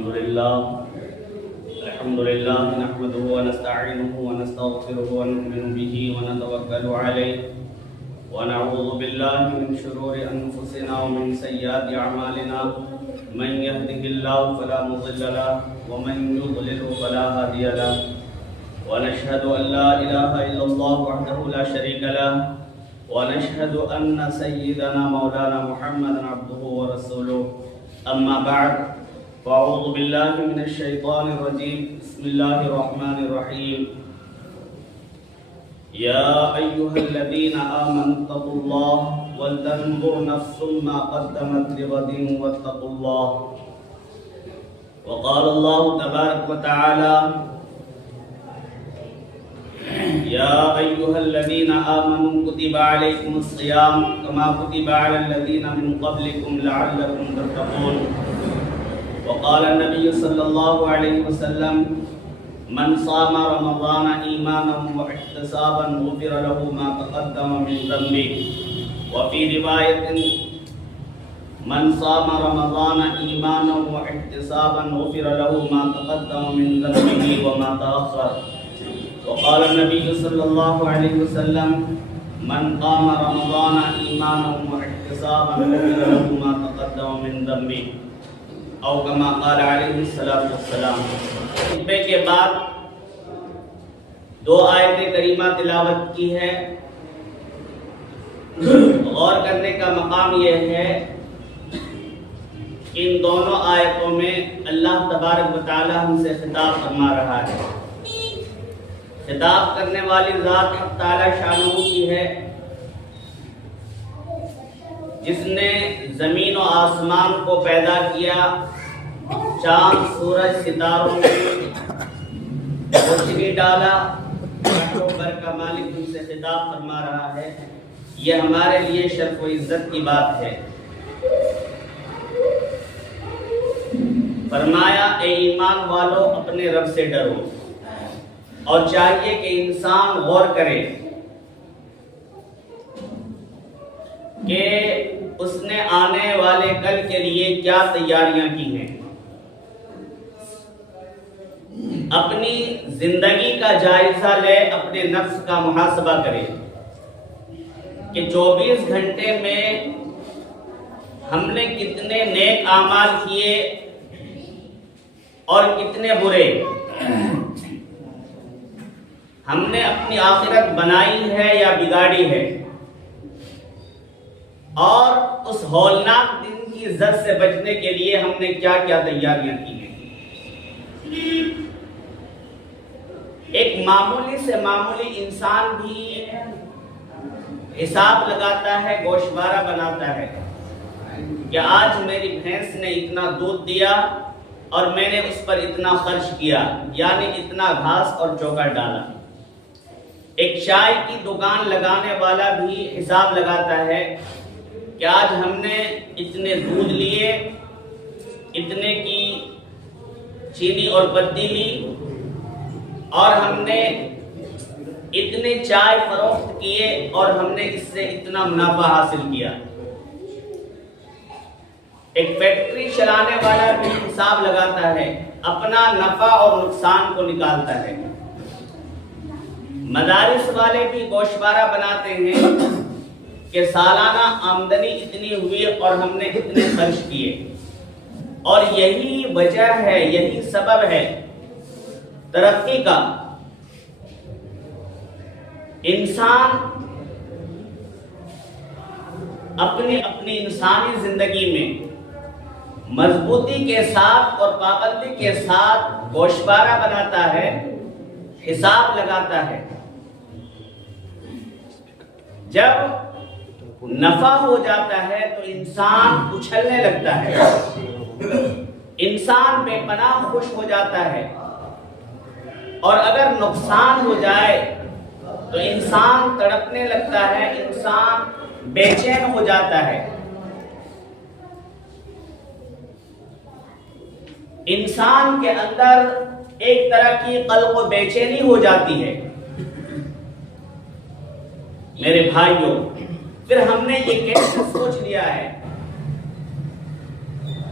الحمد لله نحمده ونستعينه ونستغفره ونؤمن به ونتوكل عليه ونعوذ بالله من شرور أنفسنا ومن سيئات أعمالنا من يهده الله فلا مضل له ومن يضلل فلا هادي له ونشهد أن لا إله إلا الله وحده لا شريك له ونشهد أن سيدنا مولانا محمدا عبده ورسوله أما بعد فأعوذ بالله من الشيطان الرجيم بسم الله الرحمن الرحيم يا أيها الذين آمنوا اتقوا الله ولتنظر نفس ما قدمت لغد واتقوا الله وقال الله تبارك وتعالى يا أيها الذين آمنوا كتب عليكم الصيام كما كتب على الذين من قبلكم لعلكم تتقون وقال النبي صلى الله عليه وسلم من صام رمضان إيمانا واحتسابا غفر له ما تقدم من ذنبه وفي رواية من صام رمضان إيمانا واحتسابا غفر له ما تقدم من ذنبه وما تأخر وقال النبي صلى الله عليه وسلم من قام رمضان إيمانا واحتسابا غفر له ما تقدم من ذنبه او کما قال علیہ السلام. خطبے کے بعد 2 آیت کریمہ تلاوت کی ہے. غور کرنے کا مقام یہ ہے کہ ان دونوں آیتوں میں اللہ تبارک و تعالی ہم سے خطاب فرما رہا ہے. خطاب کرنے والی ذات حق تعالی شانہ کی ہے جس نے زمین و آسمان کو پیدا کیا، چاند سورج ستاروں میں روشنی ڈالا. بر کا مالک ان سے خطاب فرما رہا ہے. یہ ہمارے لیے شرف و عزت کی بات ہے. فرمایا اے ایمان والو اپنے رب سے ڈرو اور چاہیے کہ انسان غور کرے کہ اس نے آنے والے کل کے لیے کیا تیاریاں کی ہیں. اپنی زندگی کا جائزہ لے، اپنے نفس کا محاسبہ کرے کہ 24 گھنٹے میں ہم نے کتنے نیک اعمال کیے اور کتنے برے. ہم نے اپنی آخرت بنائی ہے یا بگاڑی ہے، اور اس ہولناک دن کی زد سے بچنے کے لیے ہم نے کیا کیا تیاریاں کی ہیں. ایک معمولی سے معمولی انسان بھی حساب لگاتا ہے، گوشوارہ بناتا ہے کہ آج میری بھینس نے اتنا دودھ دیا اور میں نے اس پر اتنا خرچ کیا، یعنی اتنا گھاس اور چوکا ڈالا. ایک چائے کی دکان لگانے والا بھی حساب لگاتا ہے کہ آج ہم نے اتنے دودھ لیے، اتنے کی چینی اور پتی لی، اور ہم نے اتنے چائے فروخت کیے اور ہم نے اس سے اتنا منافع حاصل کیا. ایک فیکٹری چلانے والا بھی حساب لگاتا ہے، اپنا نفع اور نقصان کو نکالتا ہے. مدارس والے بھی گوشوارہ بناتے ہیں کہ سالانہ آمدنی اتنی ہوئی اور ہم نے اتنے خرچ کیے. اور یہی وجہ ہے، یہی سبب ہے ترقی کا. انسان اپنی انسانی زندگی میں مضبوطی کے ساتھ اور پابندی کے ساتھ گوشوارہ بناتا ہے، حساب لگاتا ہے. جب نفع ہو جاتا ہے تو انسان اچھلنے لگتا ہے، انسان بے پناہ خوش ہو جاتا ہے. اور اگر نقصان ہو جائے تو انسان تڑپنے لگتا ہے، انسان بے چین ہو جاتا ہے. انسان کے اندر ایک طرح کی قلق و بے چینی ہو جاتی ہے. میرے بھائیوں، پھر ہم نے یہ کیسے سوچ لیا ہے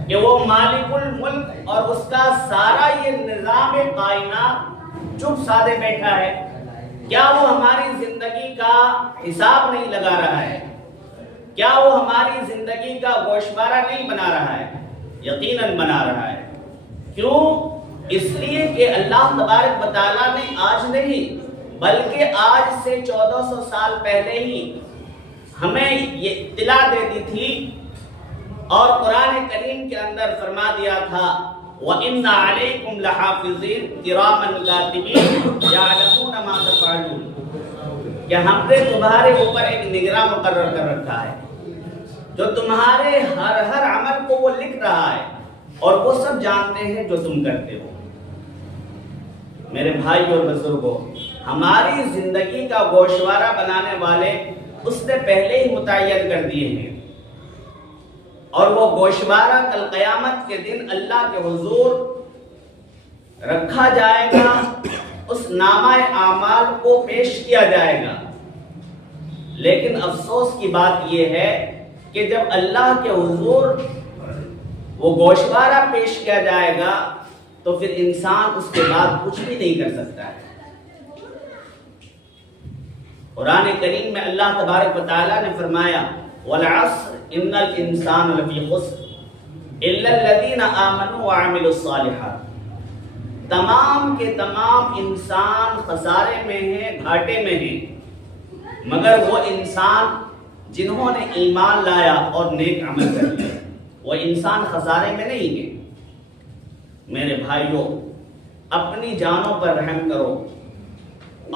کہ وہ مالک الملک اور اس کا سارا یہ نظام کائنات چپ سادے بیٹھا ہے، کیا وہ ہماری زندگی کا حساب نہیں لگا رہا ہے؟ کیا وہ ہماری زندگی کا گوشوارہ نہیں بنا رہا ہے؟ یقیناً بنا رہا ہے۔ کیوں؟ اس لیے کہ اللہ تبارک و تعالیٰ نے آج نہیں بلکہ آج سے 1400 سال پہلے ہی ہمیں یہ اطلاع دے دی تھی، اور قرآن کریم کے اندر فرما دیا تھا وَإِنَّ عَلَيْكُمْ لَحَافِظِينَ كِرَامًا كَاتِبِينَ يَعْلَمُونَ مَا تَفْعَلُونَ، کہ ہم نے تمہارے اوپر ایک نگراں مقرر کر رکھا ہے جو تمہارے ہر عمل کو وہ لکھ رہا ہے اور وہ سب جانتے ہیں جو تم کرتے ہو۔ میرے بھائی اور بزرگوں، ہماری زندگی کا گوشوارہ بنانے والے اس نے پہلے ہی متعین کر دیے ہیں، اور وہ گوشوارہ کل قیامت کے دن اللہ کے حضور رکھا جائے گا، اس نامہ اعمال کو پیش کیا جائے گا۔ لیکن افسوس کی بات یہ ہے کہ جب اللہ کے حضور وہ گوشوارہ پیش کیا جائے گا تو پھر انسان اس کے بعد کچھ بھی نہیں کر سکتا ہے۔ قرآن کریم میں اللہ تبارک و تعالیٰ نے فرمایا وَالْعَصْرِ إِنَّ الْإِنسَانَ لَفِي خُسْرٍ إِلَّا الَّذِينَ آمَنُوا وَعَمِلُوا الصَّالِحَاتِ، تمام کے تمام انسان خسارے میں ہیں، گھاٹے میں ہیں، مگر وہ انسان جنہوں نے ایمان لایا اور نیک عمل کر لیا، وہ انسان خسارے میں نہیں ہیں۔ میرے بھائیوں، اپنی جانوں پر رحم کرو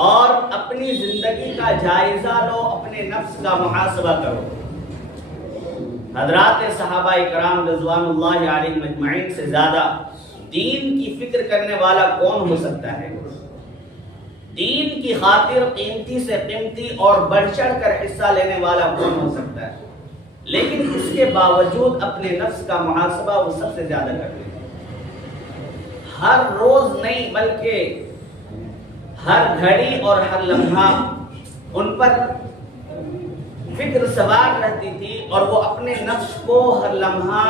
اور اپنی زندگی کا جائزہ لو، اپنے نفس کا محاسبہ کرو۔ حضرات صحابہ کرام رضوان اللہ علیہم مجمعین سے زیادہ دین کی فکر کرنے والا کون ہو سکتا ہے؟ دین کی خاطر قیمتی سے قیمتی اور بڑھ چڑھ کر حصہ لینے والا کون ہو سکتا ہے؟ لیکن اس کے باوجود اپنے نفس کا محاسبہ وہ سب سے زیادہ کرتے ہیں۔ ہر روز نہیں بلکہ ہر گھڑی اور ہر لمحہ ان پر فکر سوار رہتی تھی، اور وہ اپنے نفس کو ہر لمحہ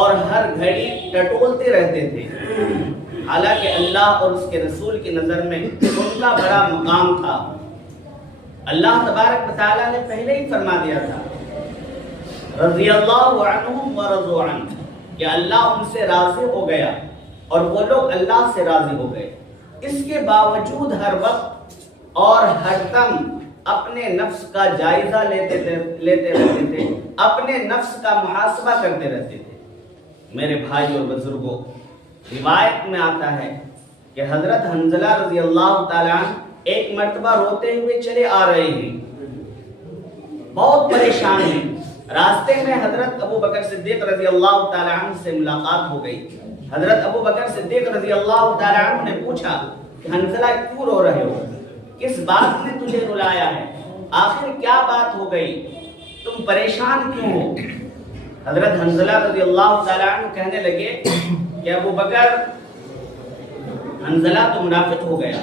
اور ہر گھڑی ٹٹولتے رہتے تھے، حالانکہ اللہ اور اس کے رسول کی نظر میں ان کا بڑا مقام تھا۔ اللہ تبارک و تعالیٰ نے پہلے ہی فرما دیا تھا رضی اللہ عنہم ورضوا عنہ، کہ اللہ ان سے راضی ہو گیا اور وہ لوگ اللہ سے راضی ہو گئے۔ اس کے باوجود ہر وقت اور ہر دم اپنے نفس کا جائزہ لیتے رہتے تھے، اپنے نفس کا محاسبہ کرتے رہتے تھے۔ میرے بھائی اور بزرگوں، روایت میں آتا ہے کہ حضرت حنظلہ رضی اللہ تعالیٰ عنہ ایک مرتبہ روتے ہوئے چلے آ رہے ہیں، بہت پریشان ہیں۔ راستے میں حضرت ابو بکر صدیق رضی اللہ تعالیٰ عنہ سے ملاقات ہو گئی۔ حضرت ابو بکر صدیق رضی اللہ تعالیٰ عنہ نے پوچھا کہ حنظلہ کیوں رو رہے ہو؟ کس بات نے تجھے رلایا ہے؟ آخر کیا بات ہو گئی؟ تم پریشان کیوں ہو؟ حضرت حنظلہ رضی اللہ تعالیٰ عنہ کہنے لگے کہ ابو بکر، حنظلہ تو منافق ہو گیا۔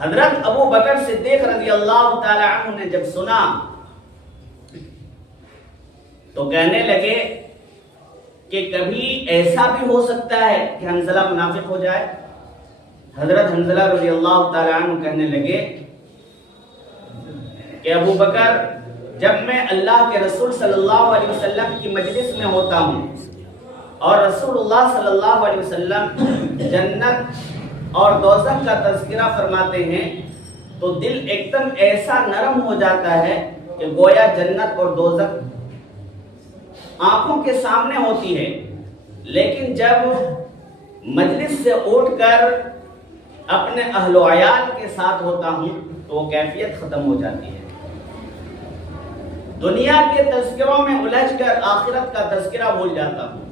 حضرت ابو بکر صدیق رضی اللہ تعالیٰ عنہ نے جب سنا تو کہنے لگے کہ کبھی ایسا بھی ہو سکتا ہے کہ حنظلہ منافق ہو جائے؟ حضرت حنظلہ رضی اللہ تعالیٰ عنہ کہنے لگے کہ ابو بکر، جب میں اللہ کے رسول صلی اللہ علیہ وسلم کی مجلس میں ہوتا ہوں اور رسول اللہ صلی اللہ علیہ وسلم جنت اور دوزخ کا تذکرہ فرماتے ہیں تو دل ایک دم ایسا نرم ہو جاتا ہے کہ گویا جنت اور دوزخ آنکھوں کے سامنے ہوتی ہے۔ لیکن جب مجلس سے اٹھ کر اپنے اہل و عیال کے ساتھ ہوتا ہوں تو وہ کیفیت ختم ہو جاتی ہے۔ دنیا کے تذکروں میں الجھ کر آخرت کا تذکرہ بھول جاتا ہوں۔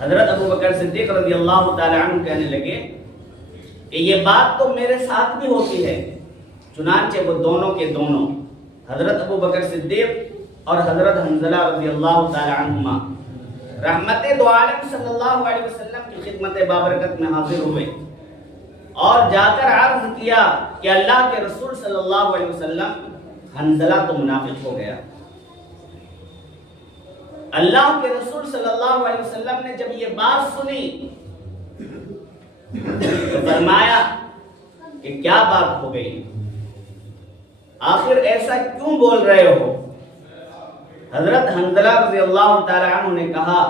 حضرت ابو بکر صدیق رضی اللہ تعالی عنہ کہنے لگے کہ یہ بات تو میرے ساتھ بھی ہوتی ہے۔ چنانچہ وہ دونوں کے دونوں، حضرت ابو بکر صدیق اور حضرت حنظلہ رضی اللہ تعالی عنہما، رحمت دو عالم صلی اللہ علیہ وسلم کی خدمت بابرکت میں حاضر ہوئے اور جا کر عرض کیا کہ اللہ کے رسول صلی اللہ علیہ وسلم، حنظلہ تو منافق ہو گیا۔ اللہ کے رسول صلی اللہ علیہ وسلم نے جب یہ بات سنی تو فرمایا کہ کیا بات ہو گئی، آخر ایسا کیوں بول رہے ہو؟ حضرت حنظلہ رضی اللہ تعالی عنہ نے کہا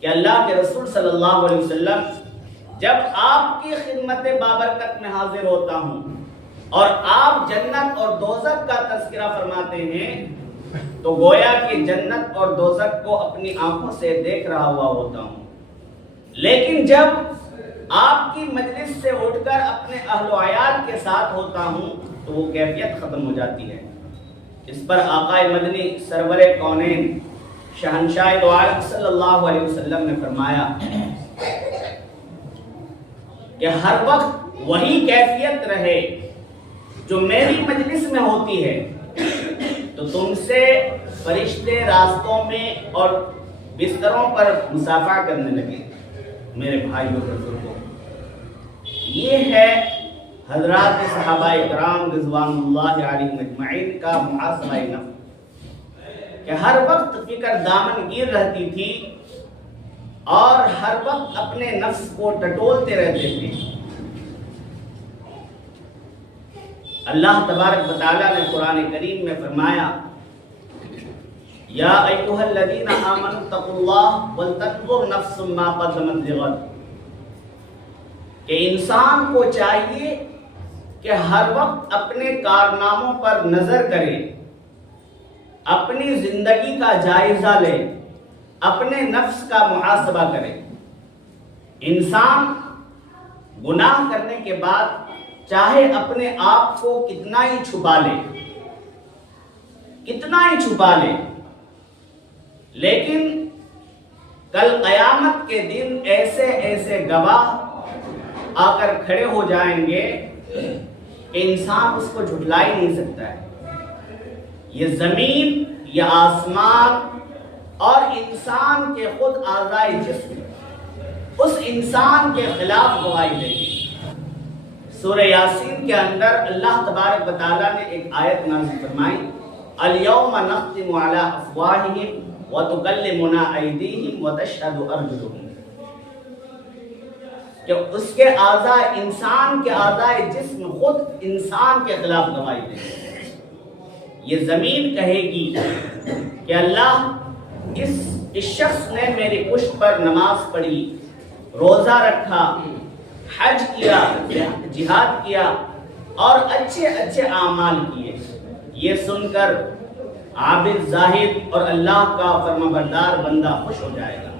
کہ اللہ کے رسول صلی اللہ علیہ وسلم، جب آپ کی خدمت بابرکت میں حاضر ہوتا ہوں اور آپ جنت اور دوزخ کا تذکرہ فرماتے ہیں تو گویا کہ جنت اور دوزخ کو اپنی آنکھوں سے دیکھ رہا ہوا ہوتا ہوں، لیکن جب آپ کی مجلس سے اٹھ کر اپنے اہل و عیال کے ساتھ ہوتا ہوں تو وہ کیفیت ختم ہو جاتی ہے۔ اس پر آقا مدنی سرور کونین شہنشاہ دو عالم صلی اللہ علیہ وسلم نے فرمایا کہ ہر وقت وہی کیفیت رہے جو میری مجلس میں ہوتی ہے تو تم سے فرشتے راستوں میں اور بستروں پر مصافحہ کرنے لگے۔ میرے بھائیوں بزرگوں، یہ ہے حضرات صحابہ کرام رضوان اللہ علیہم اجمعین کا محاسبہ نفس کہ ہر وقت فکر دامن گیر رہتی تھی اور ہر وقت اپنے نفس کو ٹٹولتے رہتے تھے۔ اللہ تبارک و تعالیٰ نے قرآن کریم میں فرمایا یا ایھا الذین آمنوا اتقوا اللہ ولتنظر نفس ما قدمت لغد، کہ انسان کو چاہیے کہ ہر وقت اپنے کارناموں پر نظر کرے، اپنی زندگی کا جائزہ لے، اپنے نفس کا محاسبہ کرے۔ انسان گناہ کرنے کے بعد چاہے اپنے آپ کو کتنا ہی چھپا لے، لیکن کل قیامت کے دن ایسے گواہ آ کر کھڑے ہو جائیں گے کہ انسان اس کو جھٹلا ہی نہیں سکتا ہے۔ یہ زمین، یہ آسمان اور انسان کے خود اعضائے جسم اس انسان کے خلاف گواہی دے گی۔ سورہ یاسین کے اندر اللہ تبارک و تعالیٰ نے ایک آیت نازل فرمائی الیوم نختم علی افواہہم وتکلمنا ایدیہم وتشہد ارجلہم، کہ اس کے اعضاء، انسان کے اعضاء جسم خود انسان کے خلاف گواہی دے گی۔ یہ زمین کہے گی کہ اللہ اس شخص نے میری پشت پر نماز پڑھی، روزہ رکھا، حج کیا، جہاد کیا اور اچھے اعمال کیے۔ یہ سن کر عابد، زاہد اور اللہ کا فرمانبردار بندہ خوش ہو جائے گا،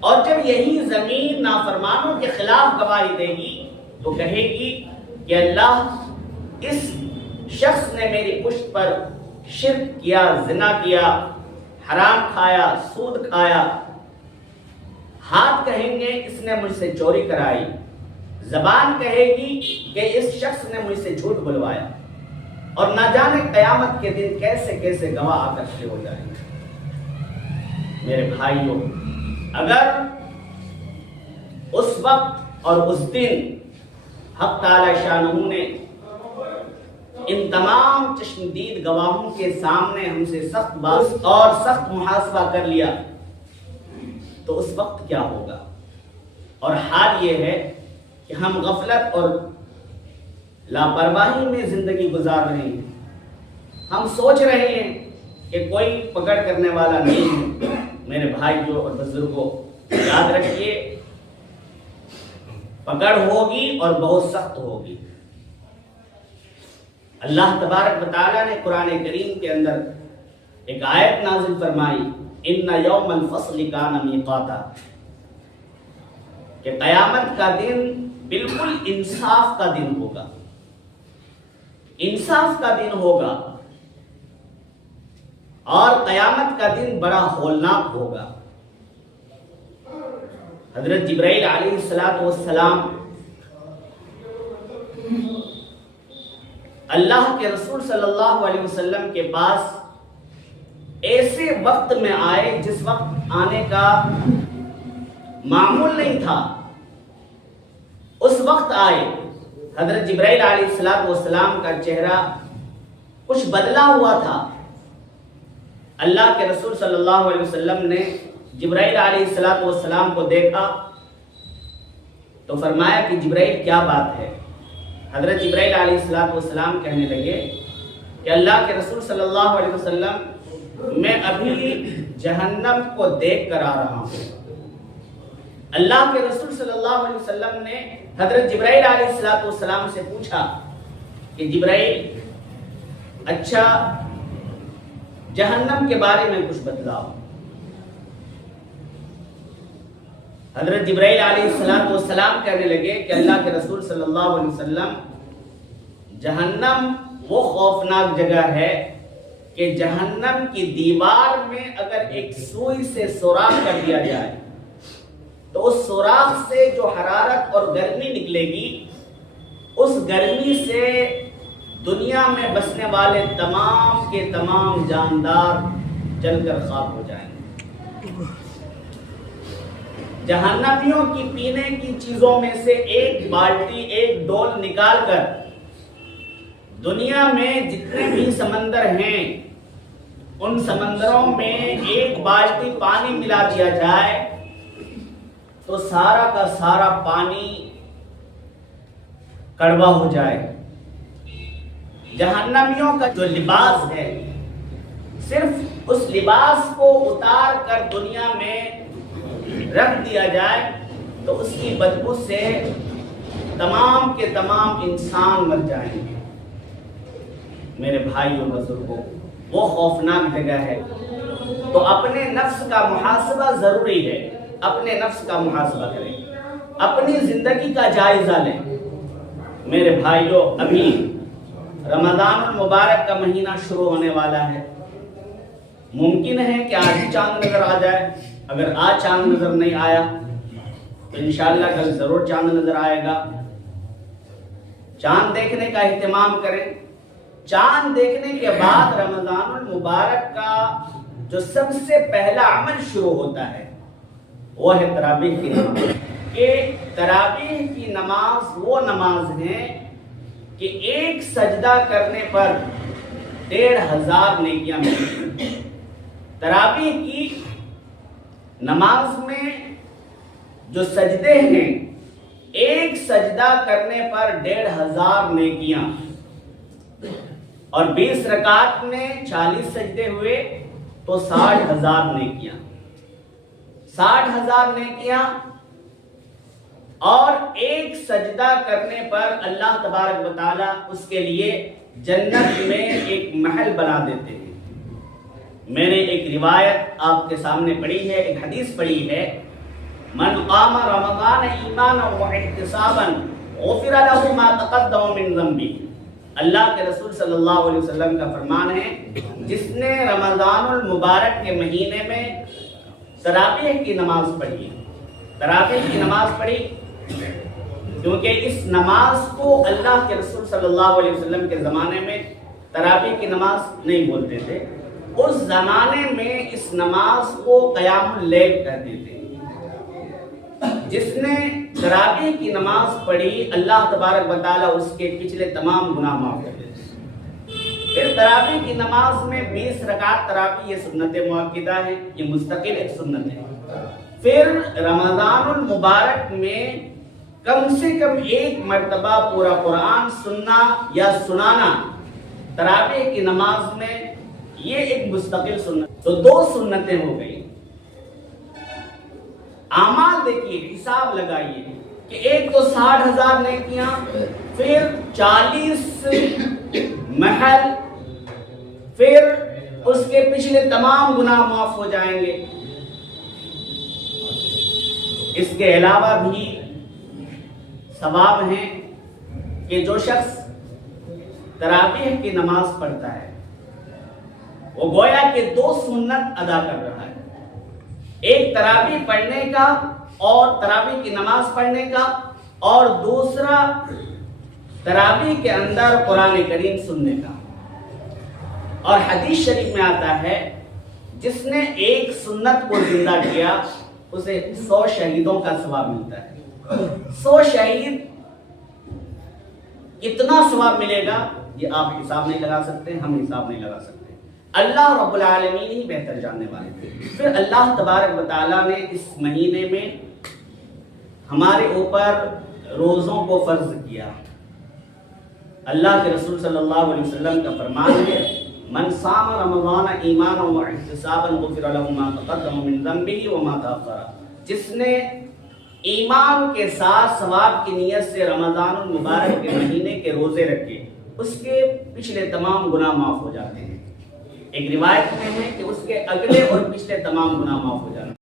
اور جب یہی زمین نافرمانوں کے خلاف گواہی دے گی تو کہے گی کہ اللہ اس شخص نے میری پشت پر شرک کیا، زنا کیا، حرام کھایا، سود کھایا۔ ہاتھ کہیں گے اس نے مجھ سے چوری کرائی، زبان کہے گی کہ اس شخص نے مجھ سے جھوٹ بلوایا، اور نہ جانے قیامت کے دن کیسے گواہ آ کر کھڑے ہو جائیں گے۔ میرے بھائیوں، اگر اس وقت اور اس دن حق تعالی شانہ نے ان تمام چشمدید گواہوں کے سامنے ہم سے سخت بات اور سخت محاسبہ کر لیا تو اس وقت کیا ہوگا؟ اور حال یہ ہے کہ ہم غفلت اور لاپرواہی میں زندگی گزار رہے ہیں۔ ہم سوچ رہے ہیں کہ کوئی پکڑ کرنے والا نہیں ہے۔ میرے بھائیوں اور بزرگوں، یاد رکھیے پکڑ ہوگی اور بہت سخت ہوگی۔ اللہ تبارک و تعالیٰ نے قرآن کریم کے اندر ایک آیت نازل فرمائی ان یوم الفصل کان میقاتا، کہ قیامت کا دن بالکل انصاف کا دن ہوگا، انصاف کا دن ہوگا، اور قیامت کا دن بڑا ہولناک ہوگا۔ حضرت جبرائیل علیہ السلام اللہ کے رسول صلی اللہ علیہ وسلم کے پاس ایسے وقت میں آئے جس وقت آنے کا معمول نہیں تھا، اس وقت آئے۔ حضرت جبرائیل علیہ السلام کا چہرہ کچھ بدلا ہوا تھا۔ اللہ کے رسول صلی اللہ علیہ وسلم نے جبرائیل علیہ السلام کو دیکھا تو فرمایا کہ جبرائیل کیا بات ہے؟ حضرت جبرائیل علیہ السلام کہنے لگے کہ اللہ کے رسول صلی اللہ علیہ وسلم میں ابھی جہنم کو دیکھ کر آ رہا ہوں۔ اللہ کے رسول صلی اللہ علیہ وسلم نے حضرت جبرائیل علیہ السلام سے پوچھا کہ جبرائیل اچھا جہنم کے بارے میں کچھ بتلاؤ۔ حضرت جبرائیل علیہ السلام کہنے لگے کہ اللہ کے رسول صلی اللہ علیہ وسلم جہنم وہ خوفناک جگہ ہے کہ جہنم کی دیوار میں اگر ایک سوئی سے سوراخ کر دیا جائے تو اس سوراخ سے جو حرارت اور گرمی نکلے گی اس گرمی سے دنیا میں بسنے والے تمام کے تمام جاندار جل کر خاک ہو جائیں گے۔ جہنمیوں کی پینے کی چیزوں میں سے ایک بالٹی ایک ڈول نکال کر دنیا میں جتنے بھی سمندر ہیں ان سمندروں میں ایک بالٹی پانی ملا دیا جائے تو سارا کا سارا پانی کڑوا ہو جائے۔ جہنمیوں کا جو لباس ہے صرف اس لباس کو اتار کر دنیا میں رکھ دیا جائے تو اس کی بدبو سے تمام کے تمام انسان مر جائیں گے۔ میرے بھائیوں بزرگوں، وہ خوفناک جگہ ہے، تو اپنے نفس کا محاسبہ ضروری ہے۔ اپنے نفس کا محاسبہ کریں، اپنی زندگی کا جائزہ لیں۔ میرے بھائیوں، ابھی رمضان المبارک کا مہینہ شروع ہونے والا ہے۔ ممکن ہے کہ آج ہی چاند نظر آ جائے۔ اگر آج چاند نظر نہیں آیا تو انشاءاللہ کل ضرور چاند نظر آئے گا۔ چاند دیکھنے کا اہتمام کریں۔ چاند دیکھنے کے بعد رمضان المبارک کا جو سب سے پہلا عمل شروع ہوتا ہے وہ ہے تراویح کی نماز۔ کہ تراویح کی نماز وہ نماز ہے کہ ایک سجدہ کرنے پر 1500 نیکیاں ملتی ہیں۔ تراویح کی نماز میں جو سجدے ہیں ایک سجدہ کرنے پر 1500 نیکیاں، اور 20 رکعت میں 40 سجدے ہوئے تو 60,000 نیکیاں۔ 60,000 نیکیاں، اور ایک سجدہ کرنے پر اللہ تبارک و تعالیٰ اس کے لیے جنت میں ایک محل بنا دیتے ہیں۔ میں نے ایک روایت آپ کے سامنے پڑھی ہے، ایک حدیث پڑھی ہے، من قام رمضان ایمانا واحتسابا غفر له ما تقدم من ذنبه۔ اللہ کے رسول صلی اللہ علیہ وسلم کا فرمان ہے، جس نے رمضان المبارک کے مہینے میں تراویح کی نماز پڑھی، تراویح کی نماز پڑھی، کیونکہ اس نماز کو اللہ کے رسول صلی اللہ علیہ وسلم کے زمانے میں تراویح کی نماز نہیں بولتے تھے، اس زمانے میں اس نماز کو قیام اللیل کہتے تھے۔ جس نے تراویح کی نماز پڑھی اللہ تبارک و تعالیٰ اس کے پچھلے تمام گناہ معاف کر دیتے ہیں۔ پھر تراویح کی نماز میں 20 رکعت تراویح، یہ سنت مؤکدہ ہے، یہ مستقل ایک سنت ہے۔ پھر رمضان المبارک میں کم سے کم ایک مرتبہ پورا قرآن سننا یا سنانا تراویح کی نماز میں، یہ ایک مستقل سنت۔ تو 2 سنتیں ہو گئی۔ اعمال دیکھیے، حساب لگائیے کہ ایک تو 60,000 نیکیاں، پھر 40 محل، پھر اس کے پچھلے تمام گناہ معاف ہو جائیں گے۔ اس کے علاوہ بھی ثواب ہیں کہ جو شخص تراویح کی نماز پڑھتا ہے وہ گویا کہ 2 سنت ادا کر رہا ہے، ایک تراویح پڑھنے کا اور تراویح کی نماز پڑھنے کا، اور دوسرا تراویح کے اندر قرآن کریم سننے کا۔ اور حدیث شریف میں آتا ہے، جس نے ایک سنت کو زندہ کیا اسے 100 شہیدوں کا ثواب ملتا ہے۔ 100 شہید کتنا ثواب ملے گا یہ آپ حساب نہیں لگا سکتے، ہم حساب نہیں لگا سکتے، اللہ رب العالمین ہی بہتر جاننے والے تھے۔ پھر اللہ تبارک و تعالیٰ نے اس مہینے میں ہمارے اوپر روزوں کو فرض کیا۔ اللہ کے رسول صلی اللہ علیہ وسلم کا فرمان ہے من صام رمضان ایمانا و احتسابا غفر له ما تقدم من ذنبه وما تأخر، جس نے ایمان کے ساتھ ثواب کی نیت سے رمضان المبارک کے مہینے کے روزے رکھے، اس کے پچھلے تمام گناہ معاف ہو جاتے ہیں۔ ایک روایت میں ہے کہ اس کے اگلے اور پچھلے تمام گناہ معاف ہو جاتے ہیں۔